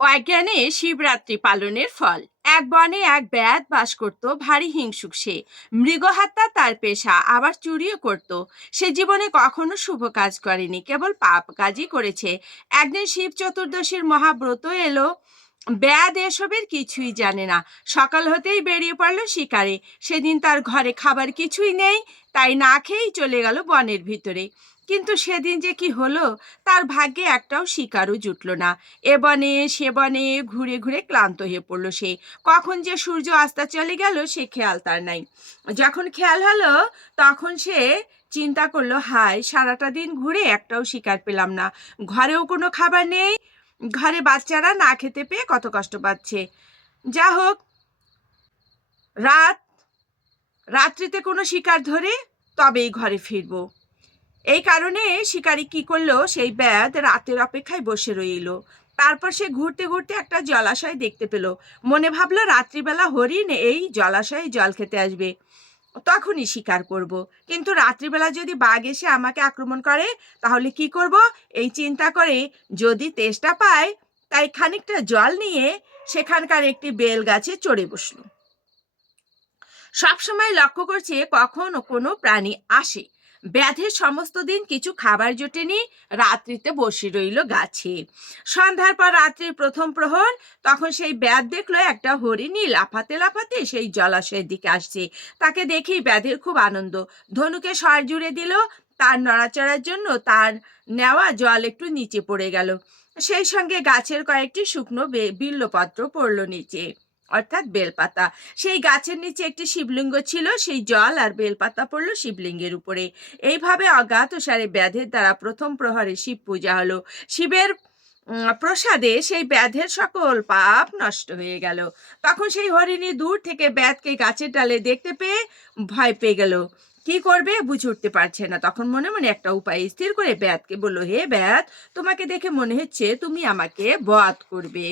অজ্ঞানে শিবরাত্রি পালনের ফল। এক বনে এক ব্যাদ বাস করত ভারী হিংসুক সে। মৃগহত্যা তার পেশা, আবার চুরিও করত। সে জীবনে কখনো শুভ কাজ করেনি, কেবল পাপ কাজই করেছে। একদিন শিব চতুর্দশীর মহাব্রত এলো। ব্যাদ এসবের কিছুই জানে না। সকাল হতেই বেরিয়ে পড়ল শিকারে। সেদিন তার ঘরে খাবার কিছুই নেই, তাই না খেয়েই চলে গেল বনের ভিতরে। কিন্তু সেদিন যে কি হলো, তার ভাগ্যে একটাও শিকারও জুটলো না। এ বনে, সে বনে ঘুরে ঘুরে ক্লান্ত হয়ে পড়ল সে। কখন যে সূর্য আস্তা চলে গেল, সে খেয়াল তার নাই। যখন খেয়াল হলো, তখন সে চিন্তা করল, হায়, সারাটা দিন ঘুরে একটাও শিকার পেলাম না। ঘরেও কোনো খাবার নেই, ঘরে বাচ্চারা না খেতে পেয়ে কত কষ্ট পাচ্ছে। যা হোক, রাত, রাত্রিতে কোনো শিকার ধরে তবেই ঘরে ফিরবো। এই কারণে শিকারি কি করল? সেই ব্যাধ রাতের অপেক্ষায় বসে রইল। তারপর সে ঘুরতে ঘুরতে একটা জলাশয় দেখতে পেল। মনে ভাবলো রাত্রিবেলা হরিণ এই জলাশয়ে জল খেতে আসবে। তখনই শিকার করব। কিন্তু রাত্রিবেলা যদি বাঘ এসে আমাকে আক্রমণ করে, তাহলে কি করব? এই চিন্তা করে যদি তেষ্টা পায়, তাই খানিকটা জল নিয়ে সেখানকার একটি বেল গাছে চড়ে বসল। সবসময় লক্ষ্য করছে কখন কোনো প্রাণী আসে। ব্যাধের সমস্ত দিন কিছু খাবার জোটেনি রাত্রিতে বসে রইল গাছে। সন্ধ্যার পর রাত্রির প্রথম প্রহর, তখন সেই ব্যাধ দেখল একটা হরিণী লাফাতে লাফাতে সেই জলাশয়ের দিকে আসছে। তাকে দেখেই ব্যাধের খুব আনন্দ। ধনুকে সর জুড়ে দিল, তার নড়াচড়ার জন্য তার নেওয়া জল একটু নিচে পড়ে গেল। সেই সঙ্গে গাছের কয়েকটি শুকনো বিল্লপত্র পড়ল নিচে। অর্থাৎ বেলপাতা। সেই গাছের নিচে একটি শিবলিঙ্গ ছিল, সেই জল আর বেলপাতা পড়ল শিবলিঙ্গের উপরে। এইভাবে অজ্ঞাত সারে ব্যাধের দ্বারা প্রথম প্রহরে শিব পূজা হলো। শিবের প্রসাদে সেই ব্যাধের সকল পাপ নষ্ট হয়ে গেল। তখন সেই হরিণী দূর থেকে ব্যাধকে গাছের ডালে দেখতে পেয়ে ভয় পেয়ে গেল। কি করবে বুঝে উঠতে পারছে না। তখন মনে মনে একটা উপায় স্থির করে ব্যাধকে বলল, হে ব্যাধ, তোমাকে দেখে মনে হচ্ছে তুমি আমাকে বধ করবে।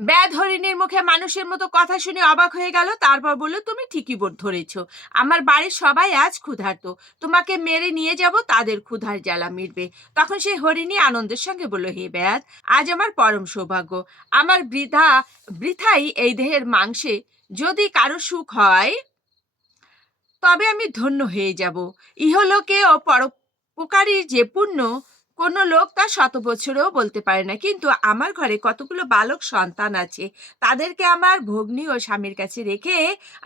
ব্যাধ হরিণীর মুখে মানুষের মতো কথা শুনে অবাক হয়ে গেল, তারপর বলল, তুমি ঠিকই বোধ ধরেছ। আমার বাড়ির সবাই আজ ক্ষুধার্ত। তোমাকে মেরে নিয়ে যাব, তাদের ক্ষুধার জ্বালা মিটবে। তখন সেই হরিণী আনন্দের সঙ্গে বলল, হে ব্যাধ, আজ আমার পরম সৌভাগ্য। আমার বৃথা, বৃথাই এই দেহের মাংসে। যদি কারও সুখ হয়, তবে আমি ধন্য হয়ে যাব। ইহলোকে ও পরোপকারীর যে পুণ্য কোনো লোক তা শত বছরেও বলতে পারে না, কিন্তু আমার ঘরে কতগুলো বালক সন্তান আছে, তাদেরকে আমার ভগ্নী ও স্বামীর কাছে রেখে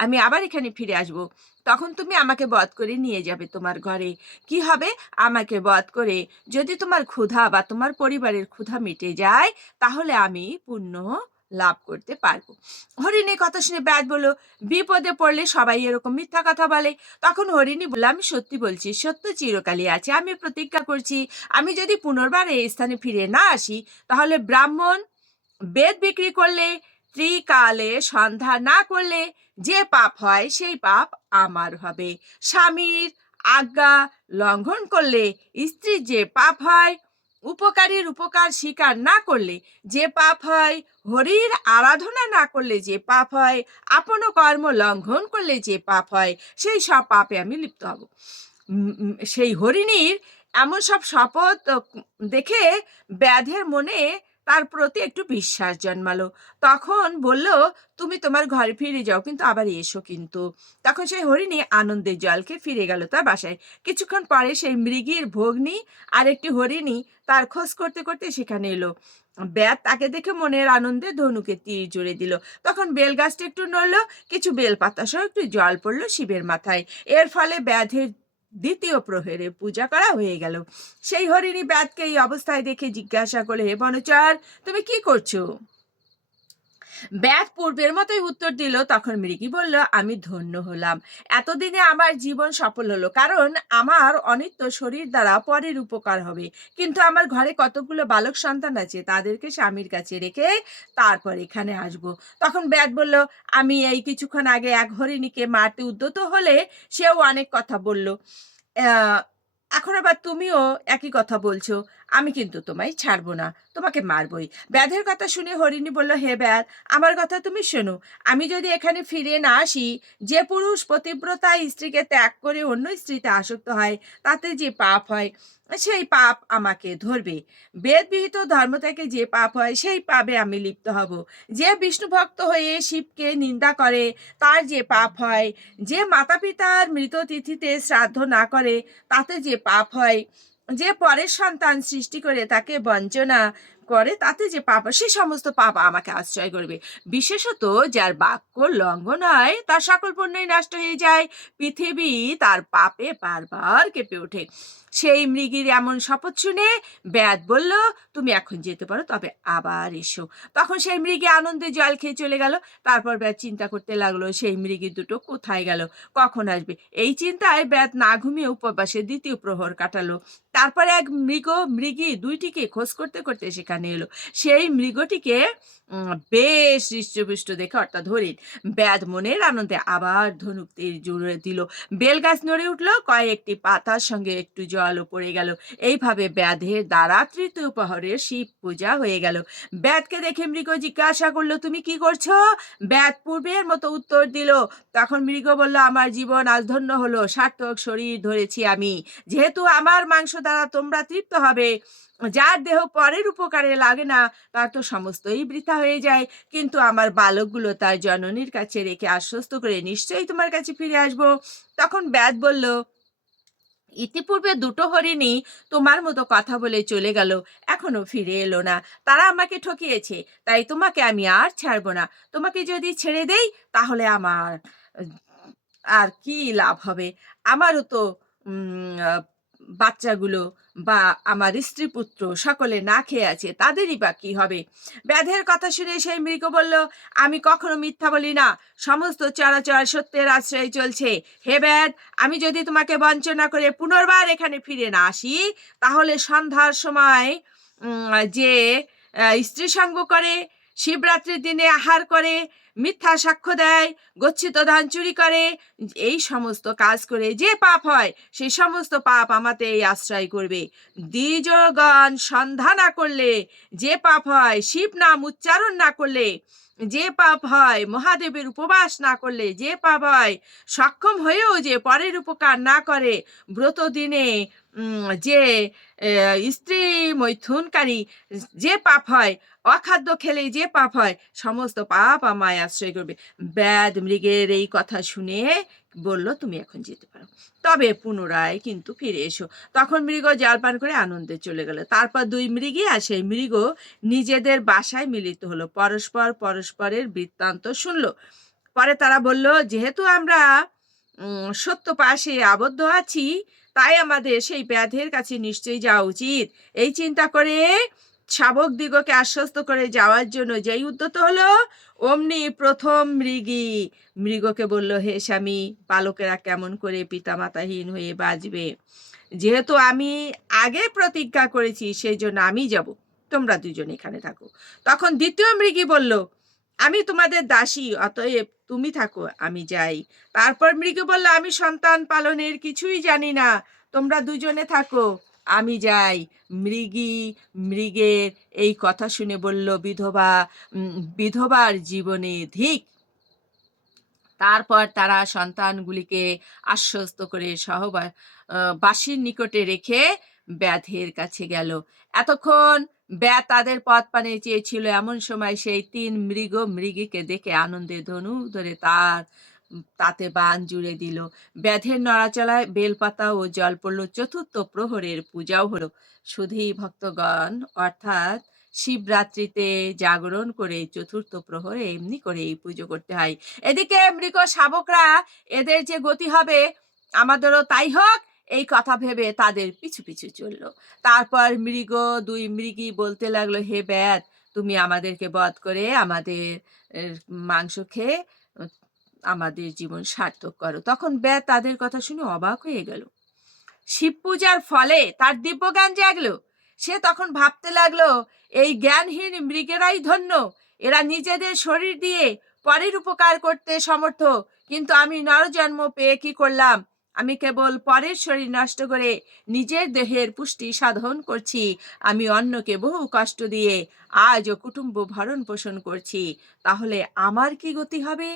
আমি আবার এখানে ফিরে আসব। তখন তুমি আমাকে বধ করে নিয়ে যাবে তোমার ঘরে। কি হবে? আমাকে বধ করে যদি তোমার ক্ষুধা বা তোমার পরিবারের ক্ষুধা মিটে যায়, তাহলে আমি পুণ্য লাভ করতে পারব। হরিণী কথা শুনে ব্যাদ বলল, বিপদে পড়লে সবাই এরকম মিথ্যা কথা বলে। তখন হরিণী বলল, আমি সত্যি বলছি, সত্য চিরকালই আছে। আমি প্রতিজ্ঞা করছি, আমি যদি পুনর্বার এই স্থানে ফিরে না আসি, তাহলে ব্রাহ্মণ বেদ বিক্রি করলে, ত্রিকালে সন্ধ্যা না করলে যে পাপ হয়, সেই পাপ আমার হবে। স্বামীর আজ্ঞা লঙ্ঘন করলে স্ত্রীর যে পাপ হয় উপকারীর উপকার স্বীকার না করলে, যে পাপ হয়, হরির আরাধনা না করলে যে পাপ হয়, আপন কর্ম লঙ্ঘন করলে যে পাপ হয়, সেই সব পাপে আমি লিপ্ত হব। সেই হরিণীর এমন সব শপথ দেখে ব্যাধের মনে তার প্রতি একটু বিশ্বাস জন্মালো। তখন বলল, তুমি তোমার ঘরে ফিরে যাও, কিন্তু আবার এসো কিন্তু। তখন সেই হরিণী আনন্দের জলকে ফিরে গেল তার বাসায়। কিছুক্ষণ পরে সেই মৃগীর ভগ্নী আর একটি হরিণী তার খোঁজ করতে করতে সেখানে এলো। ব্যাত তাকে দেখে মনের আনন্দে ধনুকে তীর জুড়ে দিল। তখন বেল গাছটা একটু নড়লো, কিছু বেল পাতা সহ একটু জল পড়ল শিবের মাথায়। এর ফলে ব্যাধের দ্বিতীয় প্রহরে পূজা করা হয়ে গেল। সেই হরিণী ব্যাধকে এই অবস্থায় দেখে জিজ্ঞাসা করলে, হে বনচর তুমি কি করছ? ব্যাধ পূর্বের মতোই উত্তর দিল। তখন মৃগী বলল, আমি ধন্য হলাম। এতদিনে আমার জীবন সফল হলো, কারণ আমার অনিত্য শরীর দ্বারা পরের উপকার হবে। কিন্তু আমার ঘরে কতগুলো বালক সন্তান আছে, তাদেরকে স্বামীর কাছে রেখে তারপর এখানে আসব। তখন ব্যাদ বলল, আমি এই কিছুক্ষণ আগে এক হরিণীকে মারতে উদ্যত হলে সেও অনেক কথা বলল। এখন আবার তুমিও একই কথা বলছো, আমি কিন্তু তোমায় ছাড়বো না, তোমাকে মারবই। ব্যাধের কথা শুনে হরিণী বলল, হে ব্যাধ, আমার কথা তুমি শোনো। আমি যদি এখানে ফিরে না আসি, যে পুরুষ পতিব্রতা স্ত্রীকে ত্যাগ করে অন্য স্ত্রীতে আসক্ত হয়, তাতে যে পাপ হয় সেই পাপ আমাকে ধরবে। বেদবিহিত ধর্ম থেকে যে পাপ হয়, সেই পাপে আমি লিপ্ত হব। যে বিষ্ণু ভক্ত হয়ে শিবকে নিন্দা করে, তার যে পাপ হয়। যে মাতা পিতার মৃত তিথিতে শ্রাদ্ধ না করে, তাতে যে পাপ হয়। যে পরের সন্তান সৃষ্টি করে তাকে বঞ্চনা করে তাতে যে পাপ সে সমস্ত পাপ আমাকে আশ্রয় করবে। বিশেষত যার বাক্য লঙ্ঘন হয়, তার সকল পণ্যই নষ্ট হয়ে যায়। পৃথিবী তার পাপে বারবার কেঁপে ওঠে। সেই মৃগীর এমন শপথ শুনে ব্যাদ বলল, তুমি এখন যেতে পারো, তবে আবার এসো। তখন সেই মৃগী আনন্দে জল খেয়ে চলে গেল। তারপর ব্যাদ চিন্তা করতে লাগল, সেই মৃগী দুটো কোথায় গেল? কখন আসবে? এই চিন্তায় ব্যাদ না ঘুমিয়ে উপবাসে দ্বিতীয় প্রহর কাটালো। তারপরে এক মৃগ, মৃগী দুইটিকে খোঁজ করতে করতে সেখানে এলো। সেই মৃগটিকে বেশ হৃষ্টপুষ্ট দেখে, অর্থাৎ হরিণ ব্যাদ মনের আনন্দে আবার ধনুক জুড়ে দিল। বেলগাছ নড়ে উঠল, কয়েকটি পাতার সঙ্গে একটু জলও পড়ে গেল। এইভাবে ব্যাধের দ্বারা তৃতীয় প্রহরের শিব পূজা হয়ে গেল। ব্যাধকে দেখে মৃগ জিজ্ঞাসা করল, তুমি কি করছ? ব্যাধ পূর্বের মতো উত্তর দিল, তখন মৃগ বলল, আমার জীবন আজ ধন্য হলো, সার্থক শরীর ধরেছি আমি। যেহেতু আমার মাংস দ্বারা তোমরা তৃপ্ত হবে যার দেহ পরের উপকারে লাগে না, তার তো সমস্তই বৃথা হয়ে যায়। কিন্তু আমার বালকগুলো তার জননীর কাছে রেখে আশ্বস্ত করে নিশ্চয়ই তোমার কাছে ফিরে আসব। তখন ব্যাদ বলল, ইতিপূর্বে দুটো হরিণী তোমার মতো কথা বলে চলে গেল, এখনও ফিরে এলো না। তারা আমাকে ঠকিয়েছে, তাই তোমাকে আমি আর ছাড়বো না। তোমাকে যদি ছেড়ে দেই, তাহলে আমার, আর কি লাভ হবে? আমারও তো বাচ্চাগুলো বা আমার স্ত্রী পুত্র সকলে না খেয়ে আছে, তাদেরই বা কি হবে? ব্যাধের কথা শুনে সেই মৃগ বলল, আমি কখনো মিথ্যা বলি না। সমস্ত চরাচর সত্যের আশ্রয় চলছে। হে ব্যাধ, আমি যদি তোমাকে বঞ্চনা করে পুনর্বার এখানে ফিরে না আসি, তাহলে সন্ধ্যার সময় যে স্ত্রী সঙ্গ করে, শিবরাত্রির দিনে আহার করে মিথ্যা সাক্ষ্য দেয়, গচ্ছিত ধান চুরি করে, এই সমস্ত কাজ করে যে পাপ হয় সেই সমস্ত পাপ আমাতে এই আশ্রয় করবে। দ্বিজগণ সন্ধ্যা না করলে, যে পাপ হয়, শিব নাম উচ্চারণ না করলে, যে পাপ হয়, মহাদেবের উপবাস না করলে, যে পাপ হয়, সক্ষম হয়েও যে পরের উপকার না করে ব্রত দিনে যে স্ত্রী মৈথুনকারী যে পাপ হয়, অখাদ্য খেলে যে পাপ হয়, সমস্ত পাপ আমায় আশ্রয় করবে। ব্যাদ মৃগের এই কথা শুনে বলল, তুমি এখন যেতে পারো। তবে পুনরায় কিন্তু ফিরে এসো। তখন মৃগ জাল পান করে আনন্দে চলে গেল। তারপর দুই মৃগী আর সেই মৃগ নিজেদের বাসায় মিলিত হলো। পরস্পর পরস্পরের বৃত্তান্ত শুনলো। পরে তারা বলল, যেহেতু আমরা সত্য পাশে আবদ্ধ আছি তাই আমাদের সেই ব্যাধের কাছে নিশ্চয়ই যাওয়া উচিত। এই চিন্তা করে শাবক দিগকে আশ্বস্ত করে যাওয়ার জন্য যেই উদ্যত হলো, অমনি প্রথম মৃগী। মৃগকে বলল, হে স্বামী, বালকেরা কেমন করে পিতামাতাহীন হয়ে বাঁচবে? যেহেতু আমি আগে প্রতিজ্ঞা করেছি সেই জন্য আমি যাব। তোমরা দুজন এখানে থাকো। তখন দ্বিতীয় মৃগী বলল, আমি তোমাদের দাসী, অতএব তুমি থাকো আমি যাই। তারপর মৃগ বলল আমি সন্তান পালনের কিছুই জানি না তোমরা দুজনে থাকো আমি যাই। মৃগী মৃগের এই কথা শুনে বলল বিধবা বিধবার জীবনে ধিক। তারপর তারা সন্তানগুলিকে আশ্বস্ত করে সহবা আহ, নিকটে রেখে ব্যাধের কাছে গেল। এতক্ষণ ব্যাধ তাদের পথ পানে চেয়েছিল। এমন সময় সেই তিন মৃগ মৃগীকে দেখে আনন্দে ধনু ধরে তার, তাতে বান জুড়ে দিল। ব্যাধের নড়াচলায় বেলপাতা ও জল পড়ল। চতুর্থ প্রহরের পূজাও হলো। শুধুই ভক্তগণ অর্থাৎ শিবরাত্রিতে জাগরণ করে চতুর্থ প্রহরে এমনি করে এই পুজো করতে হয়। এদিকে মৃগ শাবকরা, এদের যে গতি হবে, আমাদেরও তাই হোক। এই কথা ভেবে তাদের পিছু পিছু চলল। তারপর মৃগ, দুই মৃগী বলতে লাগল, হে ব্যাদ তুমি আমাদেরকে বধ করে আমাদের মাংস খেয়ে, আমাদের জীবন সার্থক করো। তখন ব্যাদ তাদের কথা শুনে অবাক হয়ে গেল। শিব পূজার ফলে তার দিব্যজ্ঞান জাগলো। সে তখন ভাবতে লাগল, এই জ্ঞানহীন মৃগেরাই ধন্য। এরা নিজেদের শরীর দিয়ে পরের উপকার করতে সমর্থ। কিন্তু আমি নরজন্ম পেয়ে কি করলাম? আমি কেবল পরের শরীর নষ্ট করে নিজের দেহের পুষ্টি সাধন করছি। আমি অন্যকে বহু কষ্ট দিয়ে আজও কুটুম্ব ভরণ পোষণ করছি। তাহলে আমার কি গতি হবে?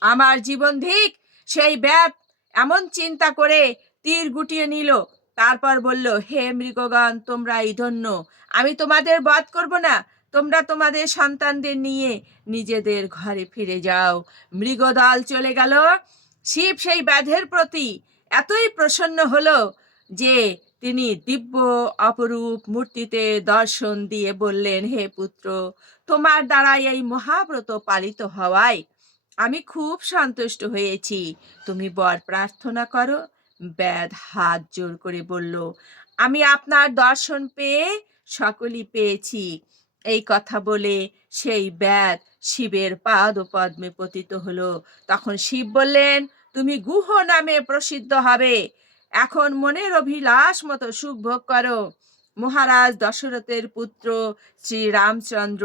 আমার জীবন ধিক সেই ব্যাপ এমন চিন্তা করে তীর গুটিয়ে নিল। তারপর বলল, হে মৃগগণ তোমরা এই ধন্য। আমি তোমাদের বধ করব না। তোমরা তোমাদের সন্তানদের নিয়ে নিজেদের ঘরে ফিরে যাও। মৃগদল চলে গেল। শিব সেই ব্যাধের প্রতি এতই প্রসন্ন হলো যে তিনি দিব্য অপরূপ মূর্তিতে দর্শন দিয়ে বললেন, হে পুত্র, তোমার দ্বারা এই মহাব্রত পালিত হওয়ায় আমি খুব সন্তুষ্ট হয়েছি। তুমি বর প্রার্থনা করো। ব্যাধ হাত জোর করে বলল, আমি আপনার দর্শন পেয়ে সকলই পেয়েছি। এই কথা বলে সেই ব্যাধ শিবের পাদ পদ্মে পতিত হলো। তখন শিব বললেন তুমি গুহ নামে প্রসিদ্ধ হবে। এখন মনের অভিলাষ মতো সুখ ভোগ করো। মহারাজ দশরথের পুত্র শ্রীরামচন্দ্র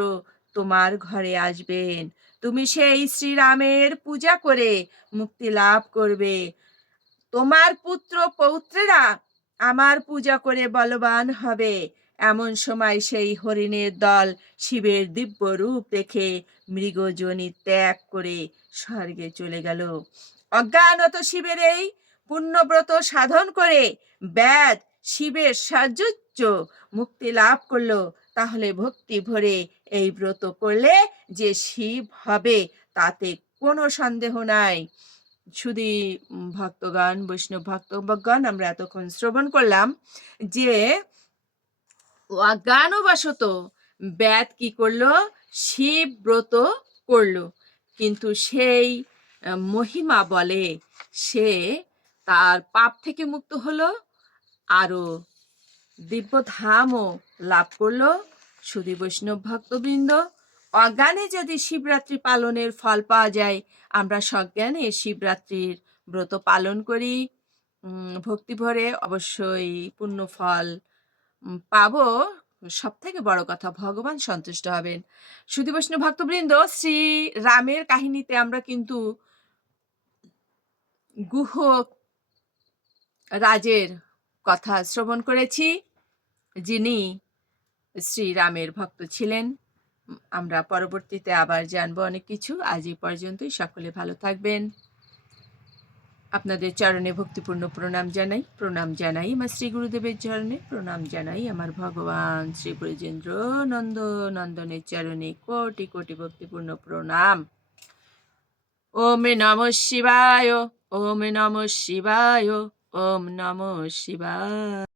তোমার ঘরে আসবেন। তুমি সেই শ্রীরামের পূজা করে মুক্তি লাভ করবে। তোমার পুত্র পৌত্রেরা আমার পূজা করে বলবান হবে। এমন সময় সেই হরিণের দল শিবের দিব্য রূপ দেখে মৃগজনী ত্যাগ করে স্বর্গে চলে গেল। অজ্ঞানত শিবের এই পুণ্যব্রত সাধন করে ব্যাদ শিবের সাহায্য মুক্তি লাভ করল। তাহলে ভক্তি ভরে এই ব্রত করলে যে শিব হবে তাতে কোনো সন্দেহ নাই। শুধু ভক্তগণ, বৈষ্ণব ভক্তগণ, আমরা এতক্ষণ শ্রবণ করলাম যে অজ্ঞানবশত ব্যাদ কি করল? শিব ব্রত করল। কিন্তু সেই মহিমা বলে সে তার পাপ থেকে মুক্ত হলো আরও দিব্য ধামও লাভ করল। শুধু বৈষ্ণব ভক্তবৃন্দ, অজ্ঞানে যদি শিবরাত্রি পালনের ফল পাওয়া যায়, আমরা সজ্ঞানে শিবরাত্রির ব্রত পালন করি। ভক্তিভরে অবশ্যই পূর্ণ ফল পাবো সব থেকে বড় কথা, ভগবান সন্তুষ্ট হবেন। শুধু বৈষ্ণব ভক্তবৃন্দ, শ্রী রামের কাহিনীতে আমরা কিন্তু গুহ রাজের কথা শ্রবণ করেছি। যিনি শ্রীরামের ভক্ত ছিলেন। আমরা পরবর্তীতে আবার জানব অনেক কিছু। আজ এই পর্যন্তই। সকলে ভালো থাকবেন। আপনাদের চরণে ভক্তিপূর্ণ প্রণাম জানাই প্রণাম জানাই আমার শ্রী গুরুদেবের চরণে, প্রণাম জানাই আমার ভগবান শ্রী ব্রজেন্দ্র নন্দ নন্দনের চরণে কোটি কোটি ভক্তিপূর্ণ প্রণাম। ওম নম শিবায়, ওম নম শিবায়, ওম নম শিবায়।